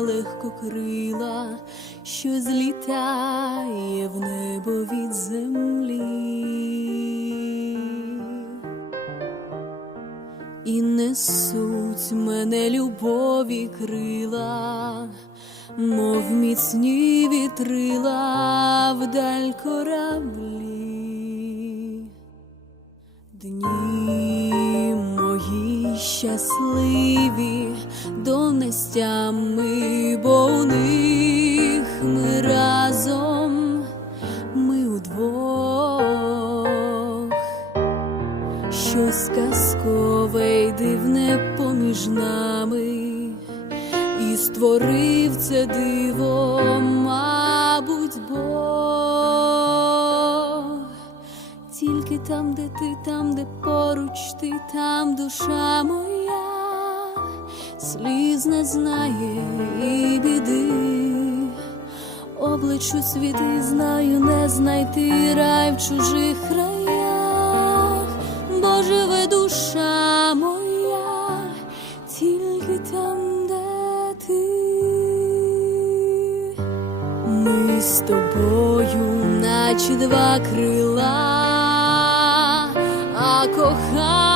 легкокрила, що злітає в небо від землі. І несуть мене любові крила, мов міцні вітрила вдаль кораблі. Дні мої щасливі донестями, бо у них ми разом, ми удвох щось казкове й дивне поміж нами, і створив це диво, мабуть, Бог. Тільки там, де ти, там, де поруч ти, там душа моя, сліз не знає і біди. Обличу світи знаю, не знайти рай в чужих краях, бо живе душа моя, тільки там, де ти. Ми з тобою, наче два крила, а кохання,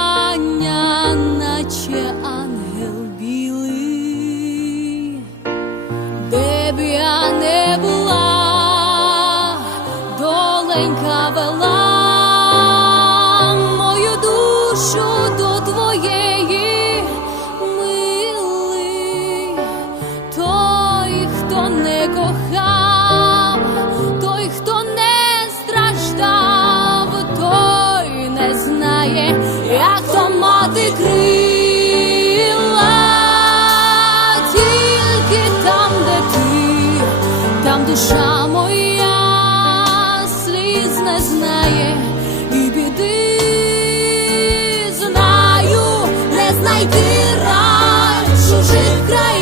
доленька вела мою душу до твоєї милий, той, хто не кохав, той, хто не страждав, той не знає, як то мати там душа немає і біди знаю, не знайти рай чужих країн.